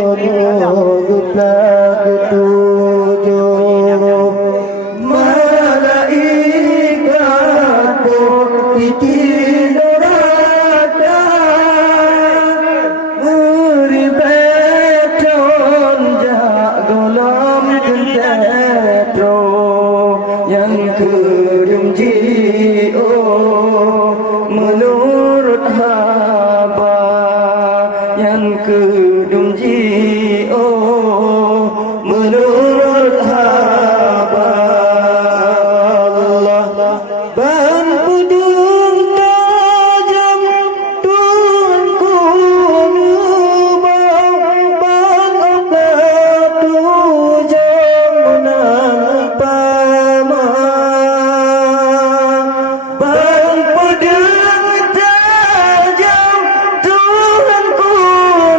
untuk ketujuh malaikat titi neraka meribeton jak golam kentetro yang kedumji menurut haba yang kedumji menurut haba Allah ban pudung tajam tuanku nubang ban obat tujang menang pama ban pudung tajam tuanku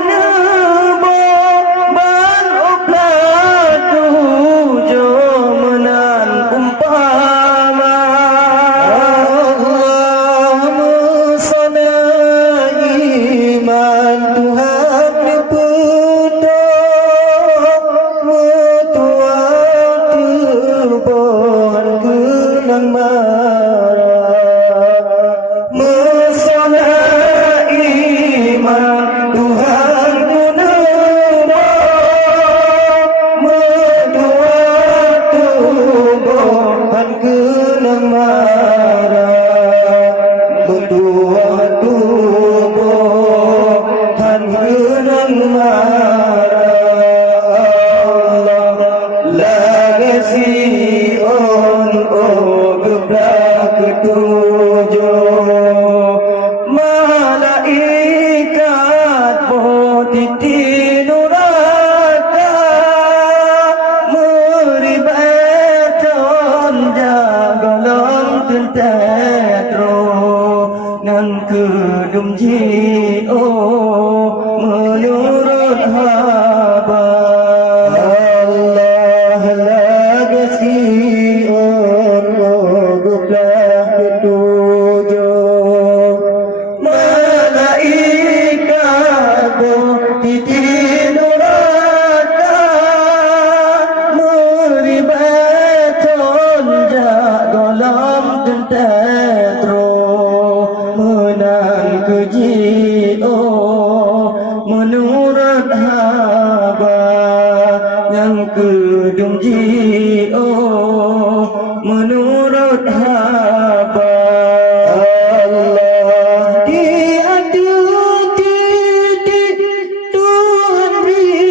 nubang ban obat tujang menang umpama Allahumma salli iman Tuhan diputuk mutuat tubuhan kenang marah Masalah iman Tuhan kunubah mutuat tubuhan kenang marah mutuat tubuhan kenang marah Allah lagasi on geblak ketujuh malaikat potiti nuraka meribeton jagalam tentetro nan kedumji menurut haba Allah lagasi on geblak ketujuh malaikat titi neraka meribeton jak golam tentetro menang keji menurut haba yang kedumji menurut haba Allah diadu titik Tuhan beri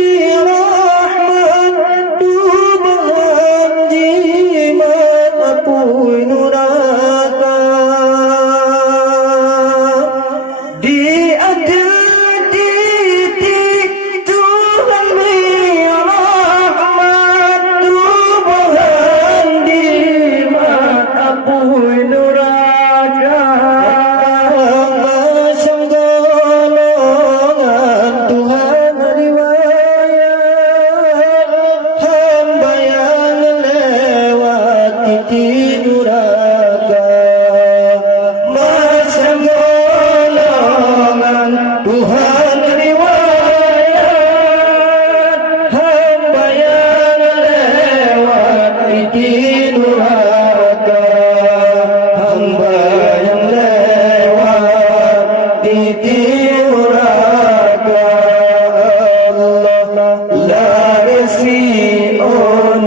rahmat Tuhan jimat apui nuraka diadu titik Tuhan beri rahmat Tuhan jimat apui nuraka masang golongan Tuhan riwayat hamba yang lewat titik neraka masang golongan Tuhan riwayat hamba yang lewat titik neraka hamba yang lewat titik neraka Allah lagasi on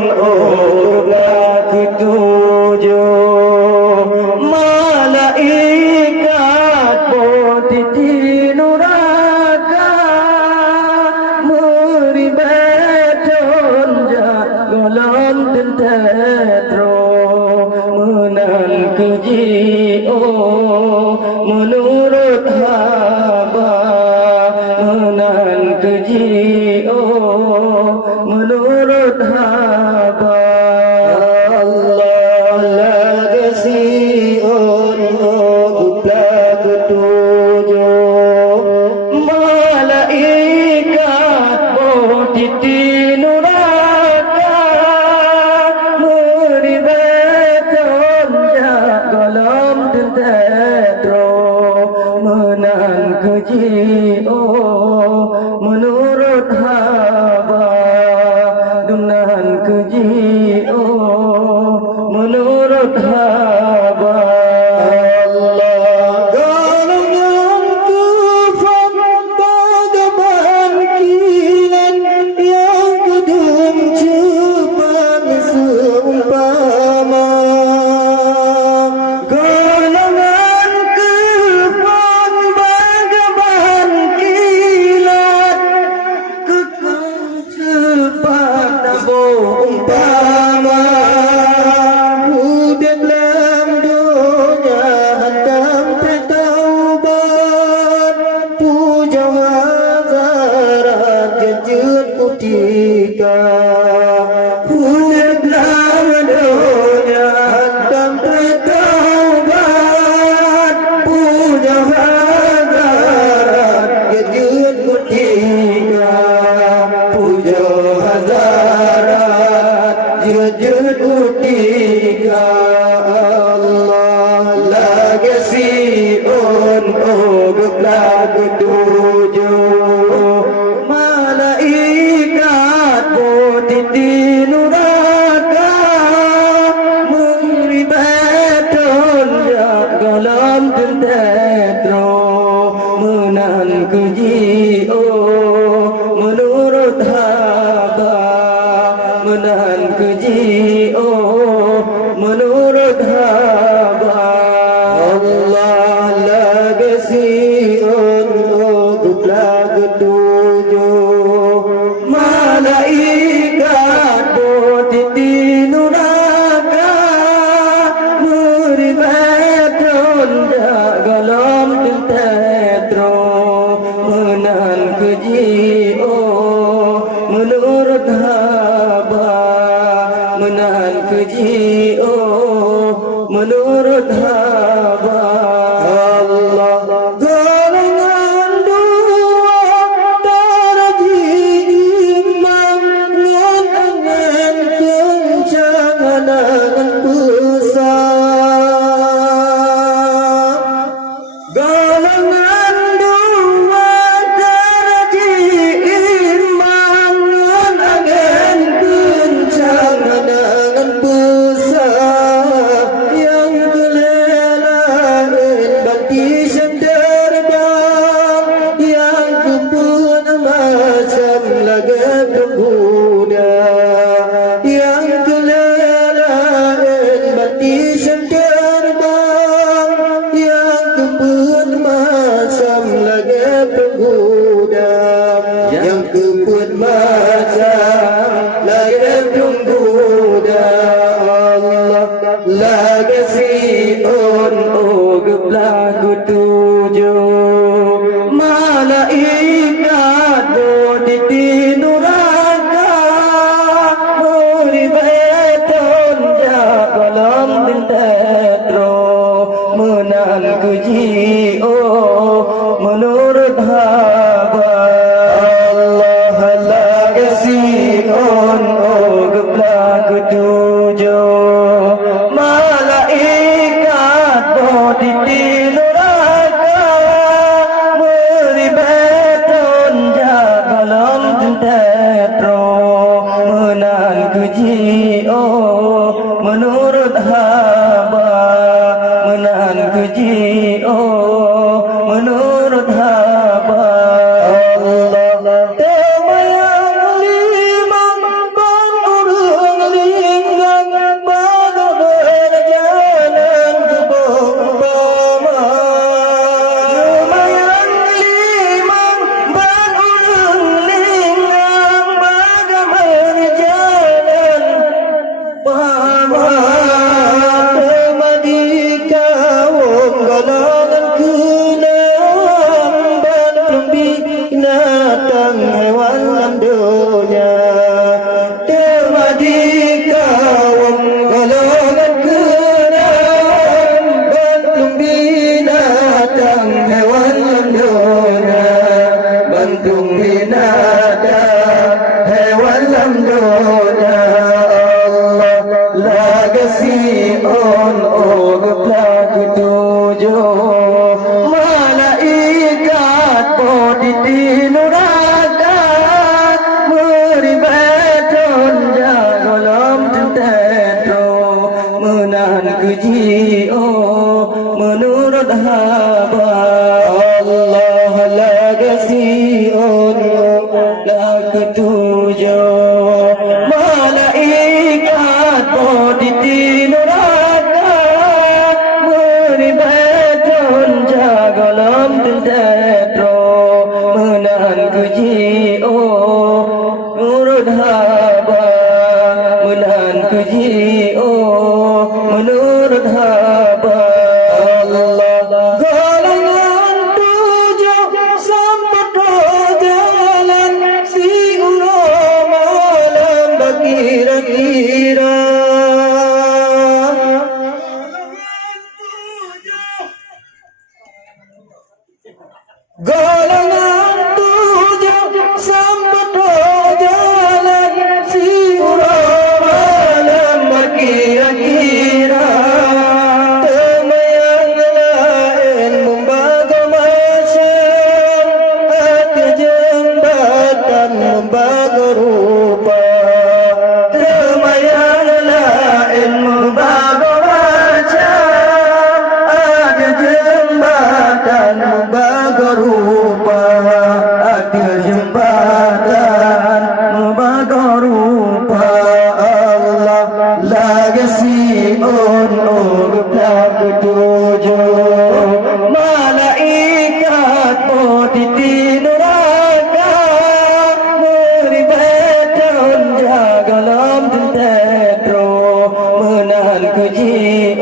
ketujuh malaikat potiti neraka meribeton jak golam tentetro menang keji menurut haba menang keji menurut haba Allah lagasi on geblak ketujuh malaikat potiti neraka meribeton jak golam tentetro menang keji menurut haba rajut kutika Punitlah dunia tanpa taubat Punya hadarat rajut kutika Punya hadarat rajut kutika Allah lagi siun oglah ketujuh malaikat potiti nuraka mengribatkan dalam tentetro menan kejio menurut haba menan kejio menurut haba Allah lagi siun oglah ketujuh malaikat potiti nuraka meribatkan dalam tentetro menan kejio menurut haba menan kejio menurut haba Allah golongan dua taraji imam ngan angan kencangan besar golongan dua taraji imam ngan angan kencangan besar yang kelelain baptisan terbang yang kepun macam laga penggoda yang kelelain baptisan terbang yang kepun macam laga penggoda yang kepun macam laga penggoda Allah lagi siun oglah ketujuh malaikat potiti nuraka meribatkan dalam tentetro menan kejio menurut haba Allah lagi siun oglah ketujuh malaikat potiti nuraka meribatkan dalam tentetro menan kejio menurut haba menan kejio menurut haba Allah temayang limang bang urung linggang bago berjalan ke Boma temayang limang bang urung linggang bago berjalan Boma temadika wong golongan kunang bantung binatang hewan lam dunia temadika wong golongan kunang bantung binatang hewan lam dunia bantung binatang hewan lam dunia Allah lagi siun oglah ketujuh malaikat potiti nuraka meribatkan dalam tentetro menan kejio menurut haba Allah lagi siun oglah ketujuh malaikat potiti nuraka meribatkan dalam tentetro menan kejio menurut haba menan kejio menurut haba Allah golongan tujuh sampai jalan si rupa termayanglah ilmu bago baca ada jembatan bago rupa ada jembatan bago rupa Allah lagi si on plak tujuh malaikat potiti neraka meribatan jagalam tentetro menahan keji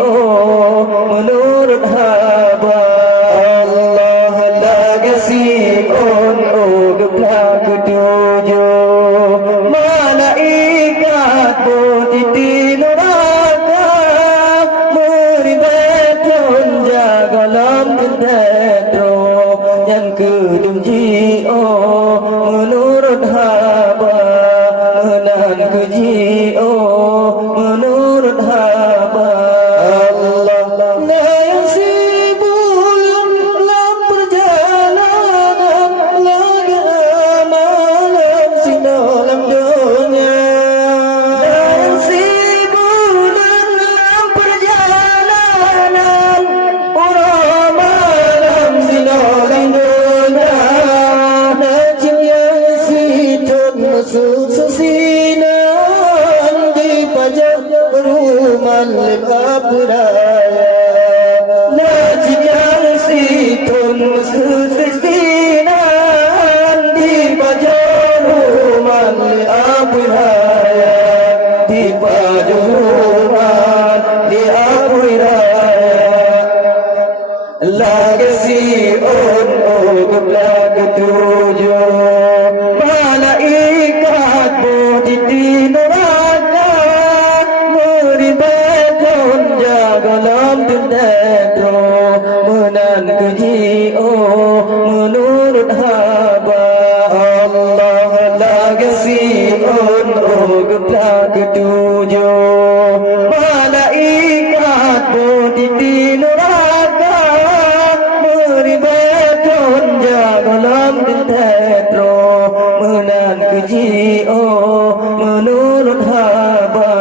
menurut haba Allah lagi si on plak tujuh malaikat potiti neraka meribatan jagalam tentetro yang kedengji menurut haba menahan keji menurut haba Allah la yasibulum dalam perjalanan lagi amalan sinalam dunia la yasibulum dalam perjalanan orang malam sinalam dunia najim yang sitan masuk sesinan dipajak beruman lembab raya najim yang sitan masuk sesinan dipajak beruman lembab raya dipajak beruman lembab raya lagi si plak tujuh malaikat potiti neraka meribatan jagalam tentetro menahan keji menurut haba Allah lagi si plak tujuh malaikat potiti neraka meribatan jagalam tentetro menahan keji menurut haba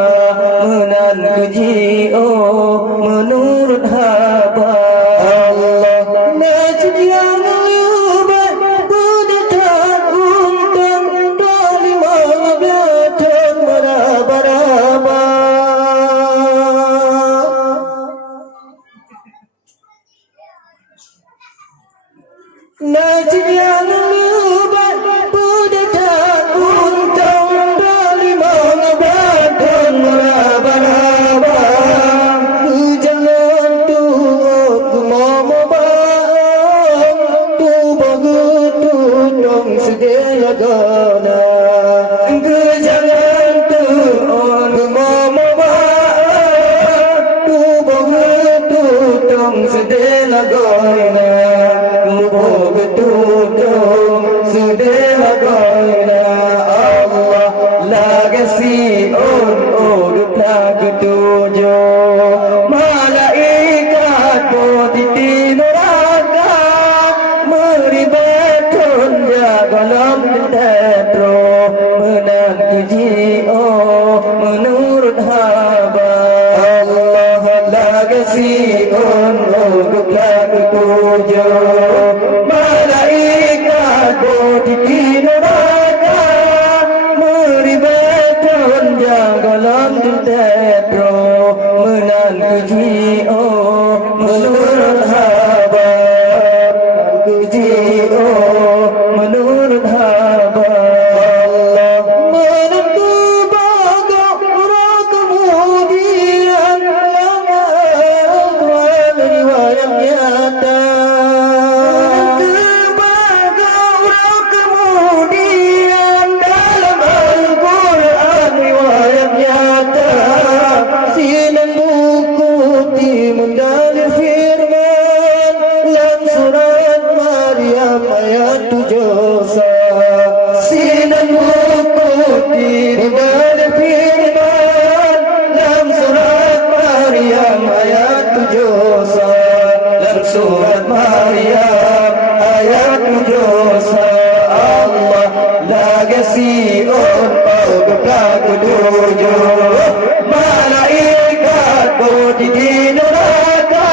menahan keji menurut haba Allah najib yang liubat buditan untung dalimah belatan meraba-raba najib yang liubat buditan untung dalimah belatan meraba-raba jangan tuh mama bang tuh bagutu dong sedaya gana jangan tuh mama bang tuh bagutu dong sedaya gana sedih goina Allah lagi si plak tujuh malaikat potiti neraka meribatan jagalam tentetro menahan keji menurut haba Allah lagi si plak tujuh malaikat potiti neraka meribatan jagalam tentetro menahan keji menurut haba keji menurut haba Allah menahan Siun bergerak ketujuh malaikat bodi di neraka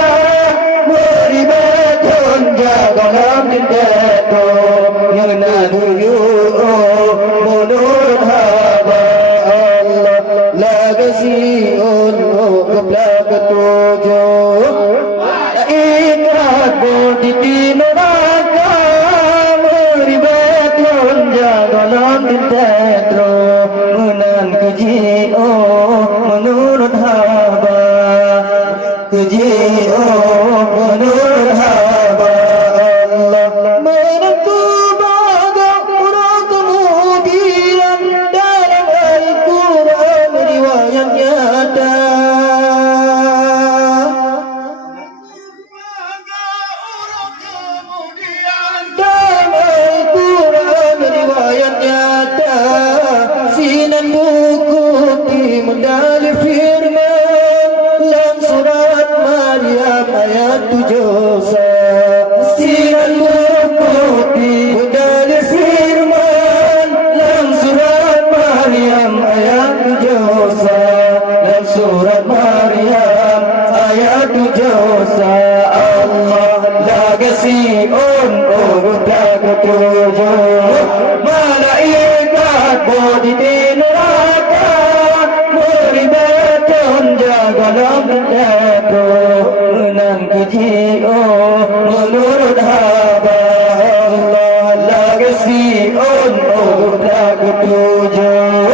meribatkan jagoan tindaku menaduyuh menurut hamba Allah laga Siun bergerak ketujuh malaikat bodi di neraka meribatkan jagoan tindaku menan keji menurut hamba keji menurut hamba Allah menentu baga orang kemudian dalam Al-Quran riwayat nyata dalam Al-Quran riwayat nyata sinan buku medali firman dalam surat Maryam ayat 7 sinan buku medali firman dalam surat Maryam ayat 7 dalam surat Maryam ayat 7 Allah laga Siun bergerak ketujuh malaikat bodi di neraka meribatkan jagoan tindaku menan keji menurut hamba Allah laga Siun bergerak ketujuh